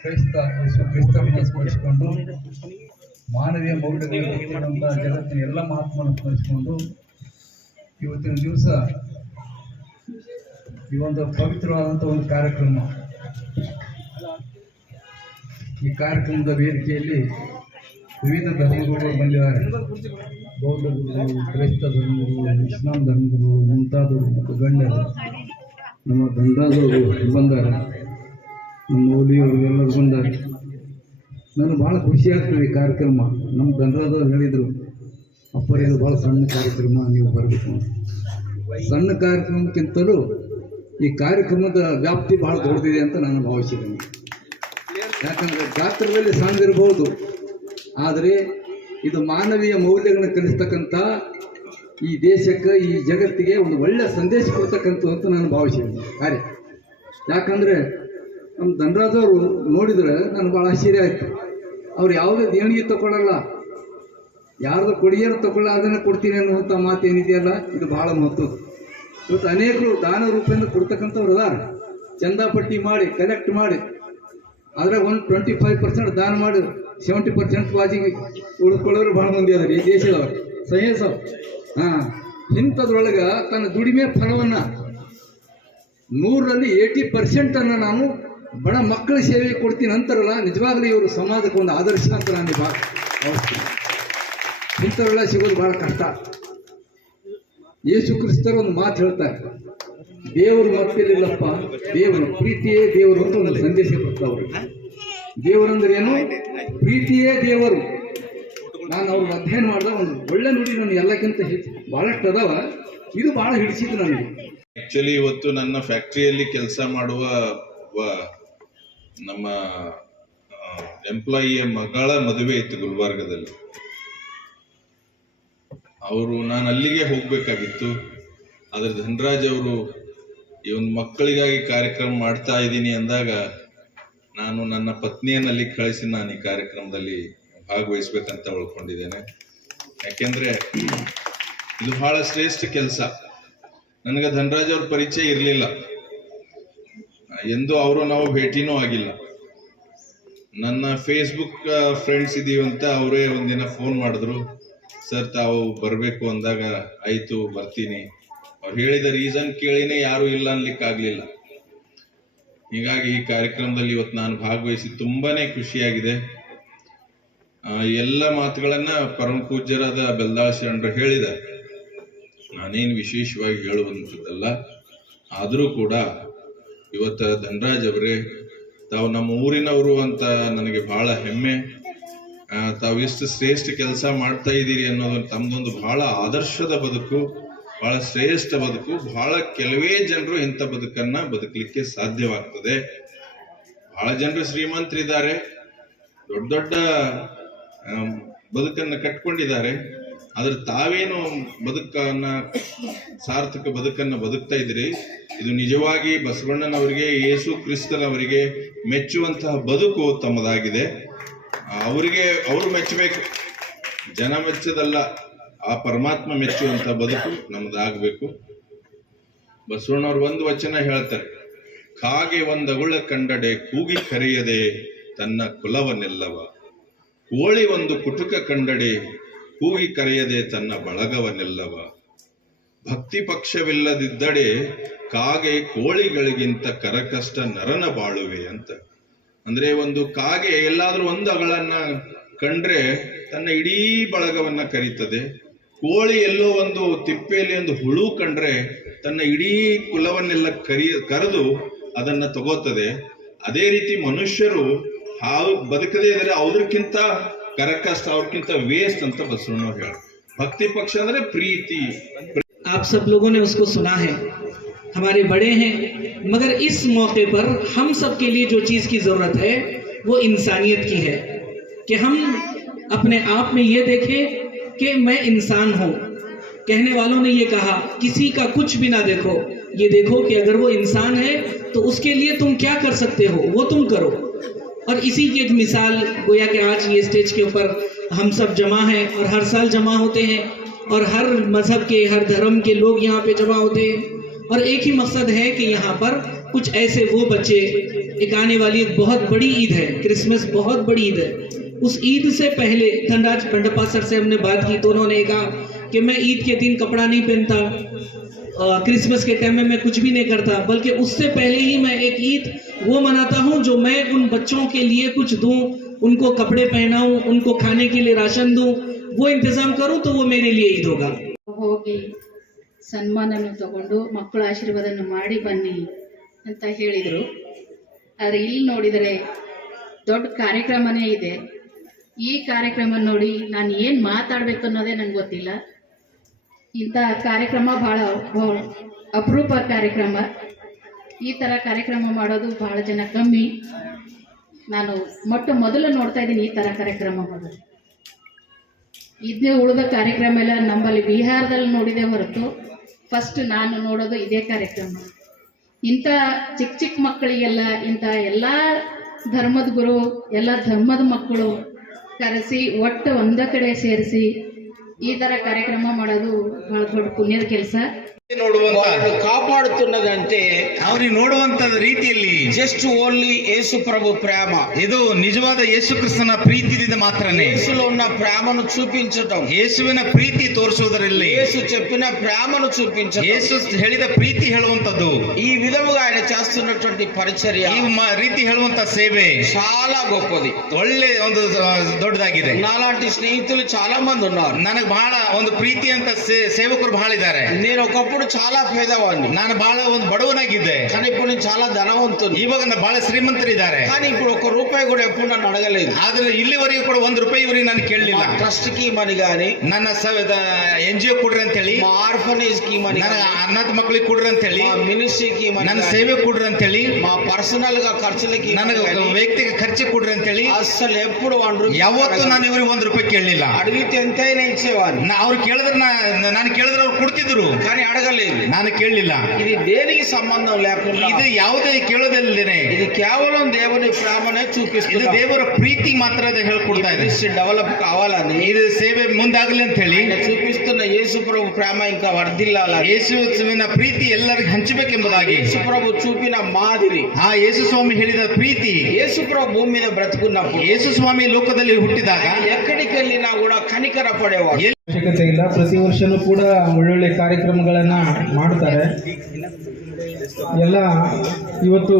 ಕ್ರೈಸ್ತರನ್ನು ಸ್ಮರಿಸಿಕೊಂಡು ಮಾನವೀಯ ಮೌಲ್ಯಗಳಿರುವಂಥ ಜಗತ್ತಿನ ಎಲ್ಲ ಮಹಾತ್ಮರನ್ನು ಸ್ಮರಿಸಿಕೊಂಡು ಇವತ್ತಿನ ದಿವಸ ಈ ಒಂದು ಪವಿತ್ರವಾದಂಥ ಒಂದು ಕಾರ್ಯಕ್ರಮ, ಈ ಕಾರ್ಯಕ್ರಮದ ವೇದಿಕೆಯಲ್ಲಿ ವಿವಿಧ ಧರ್ಮಗಳು ಬಂದಿದ್ದಾರೆ. ಬೌದ್ಧ ಗುರುಗಳು, ಕ್ರೈಸ್ತ ಧರ್ಮಗಳು, ಇಸ್ಲಾಂ ಧರ್ಮಗಳು ಮುಂತಾದವರು ಮತ್ತು ಗಣ್ಯರು, ನಮ್ಮ ದಂಡಾದವರು ಬಂದಾರೆ, ನಮ್ಮ ಮೌಲಿಯವರು ಎಲ್ಲರೂ ಬಂದಾರೆ. ನನಗೆ ಭಾಳ ಖುಷಿ ಆಗ್ತದೆ ಈ ಕಾರ್ಯಕ್ರಮ. ನಮ್ಮ ದಂಡಾದವ್ರು ಹೇಳಿದರು, ಅಪ್ಪರೇ ಇದು ಭಾಳ ಸಣ್ಣ ಕಾರ್ಯಕ್ರಮ, ನೀವು ಬರಬೇಕು. ಸಣ್ಣ ಕಾರ್ಯಕ್ರಮಕ್ಕಿಂತಲೂ ಈ ಕಾರ್ಯಕ್ರಮದ ವ್ಯಾಪ್ತಿ ಭಾಳ ದೊಡ್ಡದಿದೆ ಅಂತ ನಾನು ಭಾವಿಸಿದ್ದೇನೆ. ಯಾಕಂದರೆ ಗಾತ್ರದಲ್ಲಿ ಸಣ್ಣದಿರ್ಬೋದು, ಆದರೆ ಇದು ಮಾನವೀಯ ಮೌಲ್ಯಗಳನ್ನು ಕಲಿಸ್ತಕ್ಕಂಥ, ಈ ದೇಶಕ್ಕೆ, ಈ ಜಗತ್ತಿಗೆ ಒಂದು ಒಳ್ಳೆಯ ಸಂದೇಶ ಕೊಡ್ತಕ್ಕಂಥದ್ದು ಅಂತ ನಾನು ಭಾವಿಸಿದ್ದೀನಿ ಕಾರ್ಯ. ಯಾಕಂದರೆ ನಮ್ಮ ದಂಡರಾಜವರು ನೋಡಿದರೆ ನನಗೆ ಭಾಳ ಆಶ್ಚರ್ಯ ಆಯಿತು. ಅವ್ರು ಯಾವುದೇ ದೇಣಿಗೆ ತಗೊಳ್ಳಲ್ಲ, ಯಾರ್ದು ಕೊಡುಗೆಯನ್ನು ತಗೊಳ್ಳ ಅದನ್ನು ಕೊಡ್ತೀನಿ ಅನ್ನುವಂಥ ಮಾತು ಏನಿದೆಯಲ್ಲ, ಇದು ಭಾಳ ಮಹತ್ವದ. ಇವತ್ತು ಅನೇಕರು ದಾನ ರೂಪದಿಂದ ಕೊಡ್ತಕ್ಕಂಥವ್ರು ಅದಾರ, ಚಂದಾಪಟ್ಟಿ ಮಾಡಿ ಕಲೆಕ್ಟ್ ಮಾಡಿ, ಆದರೆ 25% ದಾನ ಮಾಡಿ 70% ಬಾಜಿಗೆ ಉಳಿದುಕೊಳ್ಳೋರು ಭಾಳ ಮಂದಿ ಅದಾರೆ ಈ ದೇಶದವರು, ಸಹೇಸವ್ರು. ಇಂಥದ್ರೊಳಗೆ ತನ್ನ ದುಡಿಮೆ ಫಲವನ್ನು 100ರಲ್ಲಿ 80% ನಾನು ಬಡ ಮಕ್ಕಳ ಸೇವೆಗೆ ಕೊಡ್ತೀನಿ ಅಂತಾರಲ್ಲ, ನಿಜವಾಗ್ಲೂ ಇವರು ಸಮಾಜಕ್ಕೆ ಒಂದು ಆದರ್ಶ ಅಂತ ನಾನು ಭಾವಿಸ್ತೀನಿ. ಇಂಥವರೆಲ್ಲ ಸಿಗೋದು ಭಾಳ ಕಷ್ಟ. ಯೇಸು ಕ್ರಿಸ್ತರು ಒಂದು ಮಾತು ಹೇಳ್ತಾರೆ, ದೇವರು ಮತ್ತಿಲ್ಲಪ್ಪ, ದೇವರು ಪ್ರೀತಿಯೇ ದೇವರು ಅಂತ ಒಂದು ಸಂದೇಶ ಕೊಡ್ತಾವ್ರು. ದೇವರಂದ್ರೆ ಏನು? ಪ್ರೀತಿಯೇ ದೇವರು. ನಾನು ಅವ್ರಿಗೆ ಅಧ್ಯಯನ ಮಾಡಿದ ಒಂದು ಒಳ್ಳೆ ನುಡಿ ನನಗೆ ಎಲ್ಲಕ್ಕಿಂತ ಹೆಚ್ಚು ಭಾಳಷ್ಟು ಅದಾವ, ಇದು ಭಾಳ ಹಿಡಿಸಿದ್ದು ನನಗೆ. ಆಕ್ಚುಲಿ ಇವತ್ತು ನನ್ನ ಫ್ಯಾಕ್ಟ್ರಿಯಲ್ಲಿ ಕೆಲಸ ಮಾಡುವ ನಮ್ಮ ಎಂಪ್ಲಾಯಿಯ ಮಗಳ ಮದುವೆ ಇತ್ತು ಗುಲ್ಬರ್ಗದಲ್ಲಿ. ನಾನು ಅಲ್ಲಿಗೆ ಹೋಗ್ಬೇಕಾಗಿತ್ತು. ಆದ್ರೆ ಧನರಾಜ್ ಅವರು ಈ ಒಂದು ಮಕ್ಕಳಿಗಾಗಿ ಕಾರ್ಯಕ್ರಮ ಮಾಡ್ತಾ ಇದ್ದೀನಿ ಅಂದಾಗ ನಾನು ನನ್ನ ಪತ್ನಿಯನ್ನಲ್ಲಿ ಕಳಿಸಿ ನಾನು ಈ ಕಾರ್ಯಕ್ರಮದಲ್ಲಿ ಭಾಗವಹಿಸ್ಬೇಕಂತ ಉಳ್ಕೊಂಡಿದ್ದೇನೆ. ಯಾಕೆಂದ್ರೆ ಇದು ಬಹಳ ಶ್ರೇಷ್ಠ ಕೆಲಸ. ನನಗೆ ಧನರಾಜ್ ಅವ್ರ ಪರಿಚಯ ಇರಲಿಲ್ಲ, ಎಂದು ಅವರು ನಾವು ಭೇಟಿನೂ ಆಗಿಲ್ಲ. ನನ್ನ ಫೇಸ್ಬುಕ್ ಫ್ರೆಂಡ್ಸ್ ಇದೀವಂತ ಅವರೇ ಒಂದಿನ ಫೋನ್ ಮಾಡಿದ್ರು, ಸರ್ ತಾವು ಬರಬೇಕು ಅಂದಾಗ ಆಯ್ತು ಬರ್ತೀನಿ. ಅವ್ರು ಹೇಳಿದ ರೀಸನ್ ಕೇಳಿನೇ ಯಾರು ಇಲ್ಲ ಅನ್ಲಿಕ್ಕಾಗ್ಲಿಲ್ಲ. ಹೀಗಾಗಿ ಈ ಕಾರ್ಯಕ್ರಮದಲ್ಲಿ ಇವತ್ತು ನಾನು ಭಾಗವಹಿಸಿ ತುಂಬಾನೇ ಖುಷಿಯಾಗಿದೆ. ಎಲ್ಲ ಮಾತುಗಳನ್ನ ಪರಮ ಪೂಜ್ಯರಾದ ಬೆಲ್ದಾಳ್ ಶರಣರು ಹೇಳಿದ್ದಾರೆ, ನಾನೇನು ವಿಶೇಷವಾಗಿ ಹೇಳುವಂಥದ್ದಲ್ಲ. ಆದರೂ ಕೂಡ ಇವತ್ತ ಧನರಾಜ್ ಅವರೇ, ತಾವು ನಮ್ಮ ಊರಿನವರು ಅಂತ ನನಗೆ ಬಹಳ ಹೆಮ್ಮೆ. ತಾವು ಎಷ್ಟು ಶ್ರೇಷ್ಠ ಕೆಲಸ ಮಾಡ್ತಾ ಇದ್ದೀರಿ ಅನ್ನೋದು ತಮ್ಮದೊಂದು ಬಹಳ ಆದರ್ಶದ ಬದುಕು, ಬಹಳ ಶ್ರೇಷ್ಠ ಬದುಕು. ಬಹಳ ಕೆಲವೇ ಜನರು ಇಂಥ ಬದುಕನ್ನ ಬದುಕಲಿಕ್ಕೆ ಸಾಧ್ಯವಾಗ್ತದೆ. ಬಹಳ ಜನರು ಶ್ರೀಮಂತರಿದ್ದಾರೆ, ದೊಡ್ಡ ದೊಡ್ಡ ಬದುಕನ್ನ ಕಟ್ಕೊಂಡಿದ್ದಾರೆ. ಆದ್ರೆ ತಾವೇನು ಬದುಕನ್ನ, ಸಾರ್ಥಕ ಬದುಕನ್ನ ಬದುಕ್ತಾ ಇದ್ರಿ, ಇದು ನಿಜವಾಗಿ ಬಸವಣ್ಣನವರಿಗೆ, ಯೇಸು ಕ್ರಿಸ್ತನವರಿಗೆ ಮೆಚ್ಚುವಂತಹ ಬದುಕು ತಮ್ಮದಾಗಿದೆ. ಅವರು ಮೆಚ್ಚಬೇಕು, ಜನ ಮೆಚ್ಚದಲ್ಲ, ಆ ಪರಮಾತ್ಮ ಮೆಚ್ಚುವಂತ ಬದುಕು ನಮ್ದಾಗಬೇಕು. ಬಸವಣ್ಣವ್ರು ಒಂದು ವಚನ ಹೇಳ್ತಾರೆ, ಕಾಗೆ ಒಂದಗುಳ ಕಂಡಡೆ ಕೂಗಿ ಕರೆಯದೆ ತನ್ನ ಕುಲವನ್ನೆಲ್ಲವ, ಕೋಳಿ ಒಂದು ಕುಟುಕ ಕಂಡಡೆ ಕೂಗಿ ಕರೆಯದೆ ತನ್ನ ಬಳಗವನ್ನೆಲ್ಲವ, ಭಕ್ತಿ ಪಕ್ಷವಿಲ್ಲದಿದ್ದಡೆ ಕಾಗೆ ಕೋಳಿಗಳಿಗಿಂತ ಕರಕಷ್ಟ ನರನ ಬಾಳುವೆ ಅಂತ. ಅಂದ್ರೆ ಒಂದು ಕಾಗೆ ಎಲ್ಲಾದ್ರೂ ಒಂದು ಅಗಳನ್ನ ಕಂಡ್ರೆ ತನ್ನ ಇಡೀ ಬಳಗವನ್ನ ಕರೀತದೆ. ಕೋಳಿ ಎಲ್ಲೋ ಒಂದು ತಿಪ್ಪೆಯಲ್ಲಿ ಒಂದು ಹುಳು ಕಂಡ್ರೆ ತನ್ನ ಇಡೀ ಕುಲವನ್ನೆಲ್ಲ ಕರೆದು ಅದನ್ನ ತಗೋತದೆ. ಅದೇ ರೀತಿ ಮನುಷ್ಯರು ಹಾವು ಬದುಕದೇ ಇದ್ರೆ ಅವ್ರಕ್ಕಿಂತ ಕರಕಷ್ಟ, ಅವ್ರಕ್ಕಿಂತ ವೇಸ್ಟ್ ಅಂತ ಬಸವಣ್ಣವ್ರು ಹೇಳ. ಭಕ್ತಿ ಪಕ್ಷ ಅಂದ್ರೆ ಪ್ರೀತಿ. आप सब लोगों ने उसको सुना है, हमारे बड़े हैं, मगर इस मौके पर हम सब के लिए जो चीज़ की ज़रूरत है वो इंसानियत की है, कि हम अपने आप में ये देखें कि मैं इंसान हूँ। कहने वालों ने ये कहा, किसी का कुछ भी ना देखो, ये देखो कि अगर वो इंसान है तो उसके लिए तुम क्या कर सकते हो वो तुम करो। और इसी की एक मिसाल गोया कि आज ये स्टेज के ऊपर हम सब जमा हैं और हर साल जमा होते हैं और हर मज़हब के, हर धर्म के लोग यहाँ पे जमा होते हैं और एक ही मकसद है कि यहाँ पर कुछ ऐसे वो बच्चे एक आने वाली एक बहुत बड़ी ईद है, क्रिसमस बहुत बड़ी ईद है। उस ईद से पहले धनराज पंडप्पा सर से हमने बात की तो उन्होंने कहा कि मैं ईद के दिन कपड़ा नहीं पहनता, क्रिसमस के टाइम में मैं कुछ भी नहीं करता, बल्कि उससे पहले ही मैं एक ईद वो मनाता हूँ जो मैं उन बच्चों के लिए कुछ दूं, उनको कपड़े पहनाऊं, उनको खाने के लिए राशन दूं, वो इंतजाम करूं तो वो मेरे लिए ईद होगा। ಹೋಗಿ ಸನ್ಮಾನವನ್ನು ತಗೊಂಡು ಮಕ್ಕಳ ಆಶೀರ್ವಾದನ ಮಾಡಿ ಬನ್ನಿ ಅಂತ ಹೇಳಿದರು. ಆದರೆ ಇಲ್ಲಿ ನೋಡಿದರೆ ದೊಡ್ಡ ಕಾರ್ಯಕ್ರಮನೇ ಇದೆ. ಈ ಕಾರ್ಯಕ್ರಮ ನೋಡಿ ನಾನು ಏನು ಮಾತಾಡಬೇಕು ಅನ್ನೋದೇ ನಂಗೆ ಗೊತ್ತಿಲ್ಲ. ಇಂಥ ಕಾರ್ಯಕ್ರಮ ಭಾಳ ಅಪರೂಪ ಕಾರ್ಯಕ್ರಮ. ಈ ಥರ ಕಾರ್ಯಕ್ರಮ ಮಾಡೋದು ಭಾಳ ಜನ ಕಮ್ಮಿ. ನಾನು ಮೊದಲು ನೋಡ್ತಾ ಇದ್ದೀನಿ ಈ ಥರ ಕಾರ್ಯಕ್ರಮ ಮಾಡೋದು. ಇದೇ ಉಳಿದ ಕಾರ್ಯಕ್ರಮ ಎಲ್ಲ ನಮ್ಮಲ್ಲಿ ಬಿಹಾರದಲ್ಲಿ ನೋಡಿದೆ ಹೊರತು ಫಸ್ಟ್ ನಾನು ನೋಡೋದು ಇದೇ ಕಾರ್ಯಕ್ರಮ. ಇಂಥ ಚಿಕ್ಕ ಮಕ್ಕಳಿಗೆಲ್ಲ ಇಂಥ ಎಲ್ಲ ಧರ್ಮದ ಗುರು ಎಲ್ಲ ಧರ್ಮದ ಮಕ್ಕಳು ಕರೆಸಿ ಒಟ್ಟು ಒಂದೇ ಕಡೆ ಸೇರಿಸಿ ಈ ಥರ ಕಾರ್ಯಕ್ರಮ ಮಾಡೋದು ಬಹಳ ದೊಡ್ಡ ಪುಣ್ಯದ ಕೆಲಸ. ನೋಡುವಂತ ಕಾಪಾಡುతున్నదంటే ಅವ್ರಿಗೆ ನೋಡುವಂತ ರೀತಿಯಲ್ಲಿ ಜಸ್ಟ್ ಓನ್ಲಿ యేసు ప్రభు ప్రేమ. ಇದು ನಿಜವಾದ ಯೇಸು ಕ್ರಿಸ್ತನ ಪ್ರೀತಿಯಿಂದ ಮಾತ್ರನೇ. యేసులో ఉన్న ప్రేమను చూపించటం, ಯೇಸುವಿನ ಪ್ರೀತಿ ತೋರಿಸುವುದರಲ್ಲಿ, యేసు చెప్పిన ప్రేమను చూపించటం, ಯೇಸು ಹೇಳಿದ ಪ್ರೀತಿ ಹೇಳುವಂತದ್ದು, ఈ విధముగా ఆయన చేస్తున్నటువంటి పరిచర్య, ಈ ರೀತಿ ಹೇಳುವಂತ ಸೇವೆ చాలా గొప్పది, ಒಳ್ಳೆ ಒಂದು ದೊಡ್ಡದಾಗಿದೆ. నాలాంటి స్నేహితులు చాలా మంది ఉన్నారు. ನನಗೆ ಬಹಳ ಒಂದು ಪ್ರೀತಿ ಅಂತ ಸೇವಕರು ಬಹಳ ಇದ್ದಾರೆ. నేను ఒకప్పుడు చాలా పేదవాడిని, ನಾನು ಬಹಳ ಒಂದು ಬಡವನಾಗಿದ್ದೆ. కానీ ఇప్పుడు నేను చాలా ధనవంతుని. ಇವಾಗ ಬಹಳ ಶ್ರೀಮಂತರಿದ್ದಾರೆ. కానీ ఇప్పుడు ఒక్క రూపాయి కూడా ఎప్పుడు నన్ను అడగలేదు. ಆದ್ರೆ ಇಲ್ಲಿವರೆಗೂ ಕೂಡ ₹1 ಇವರಿಗೆ ನಾನು ಕೇಳಲಿಲ್ಲ. ట్రస్ట్ కి మని గాని, ನನ್ನ NGO ಕೊಡ್ರಿ ಅಂತ ಹೇಳಿ, మా ఆర్ఫనేజ్ కి మని, ನನ್ನ ಅನಾಥ ಮಕ್ಕಳಿಗೆ ಕೊಡ್ರಿ ಅಂತ ಹೇಳಿ, మా మినిస్ట్రీకి మని, ನನ್ನ ಸೇವೆ ಕೊಡ್ರಿ ಅಂತ ಹೇಳಿ, మా పర్సనల్ గా ఖర్చులకి, ನನಗೆ ವೈಯಕ್ತಿಕ ಖರ್ಚಿಗೆ ಕೊಡ್ರಿ ಅಂತ ಹೇಳಿ అస్సలు ఎప్పుడు ಯಾವತ್ತೂ ನಾನು ಇವ್ರಿಗೆ ₹1 ಕೇಳಲಿಲ್ಲ. అడిగితే ఎంతైనా ఇచ్చేవాడిని. ಅವ್ರು ಕೇಳಿದ್ರೆ ನಾನು ಕೇಳಿದ್ರೆ ಅವ್ರು ಕೊಡ್ತಿದ್ರು, కానీ అడగలేదు. ನಾನು ಕೇಳಲಿಲ್ಲ. ఇది దేనికి సంబంధం లేకుండా, ಇದು ಯಾವುದೇ ಕೇಳೋದಲ್ಲೇನೆ, ఇది కేవలం దేవుని ప్రేమనే ಇದು చూపిస్తుంది. ದೇವರ ಪ್ರೀತಿ ಮಾತ್ರ ಅದು ಹೇಳ್ಕೊಡ್ತಾ ಇದೆ. డెవలప్ కావాలని, ಇದು ಸೇವೆ ಮುಂದಾಗಲಿ ಅಂತ ಹೇಳಿ ఆయన చూపిస్తున్న యేసు ప్రభు ప్రేమ ఇంకా వర్ధిల్లాలని, ಯೇಸುವಿನ ಪ್ರೀತಿ ಎಲ್ಲರಿಗೂ ಹಂಚಬೇಕೆಂಬುದಾಗಿ యేసు ప్రభు చూపిన మాదిరి, ಆ ಯೇಸು ಸ್ವಾಮಿ ಹೇಳಿದ ಪ್ರೀತಿ, యేసు ప్రభు భూమి మీద బ్రతుకున్నప్పుడు, ಯೇಸು ಸ್ವಾಮಿ ಲೋಕದಲ್ಲಿ ಹುಟ್ಟಿದಾಗ ఎక్కడికి వెళ్ళినా కూడా కనికర పడేవాడు. ಅವಶ್ಯಕತೆ ಇಲ್ಲ. ಪ್ರತಿ ವರ್ಷನೂ ಕೂಡ ಒಳ್ಳೊಳ್ಳೆ ಕಾರ್ಯಕ್ರಮಗಳನ್ನು ಮಾಡ್ತಾರೆ. ಎಲ್ಲ ಇವತ್ತು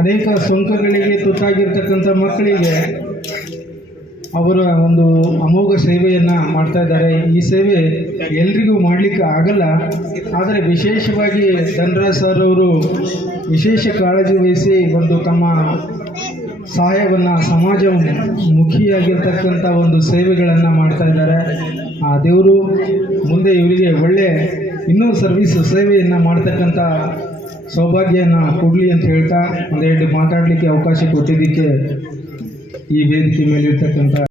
ಅನೇಕ ಸೋಂಕುಗಳಿಗೆ ತುತ್ತಾಗಿರ್ತಕ್ಕಂಥ ಮಕ್ಕಳಿಗೆ ಅವರ ಒಂದು ಅಮೋಘ ಸೇವೆಯನ್ನು ಮಾಡ್ತಾ ಇದ್ದಾರೆ. ಈ ಸೇವೆ ಎಲ್ರಿಗೂ ಮಾಡಲಿಕ್ಕೆ ಆಗಲ್ಲ, ಆದರೆ ವಿಶೇಷವಾಗಿ ಧನರಾಜ್ ಸರ್ ಅವರು ವಿಶೇಷ ಕಾಳಜಿ ವಹಿಸಿ ಒಂದು ತಮ್ಮ ಸಹಾಯವನ್ನು ಸಮಾಜ ಮುಖಿಯಾಗಿರ್ತಕ್ಕಂಥ ಒಂದು ಸೇವೆಗಳನ್ನು ಮಾಡ್ತಾ ಇದ್ದಾರೆ. ಆ ದೇವರು ಮುಂದೆ ಇವರಿಗೆ ಒಳ್ಳೆ ಇನ್ನೂ ಸೇವೆಯನ್ನು ಮಾಡ್ತಕ್ಕಂಥ ಸೌಭಾಗ್ಯನ ಕೊಡಲಿ ಅಂತ ಹೇಳ್ತಾ ಒಂದೆರಡು ಮಾತಾಡಲಿಕ್ಕೆ ಅವಕಾಶ ಕೊಟ್ಟಿದ್ದಕ್ಕೆ ಈ ವೇದಿಕೆ ಮೇಲಿರ್ತಕ್ಕಂಥ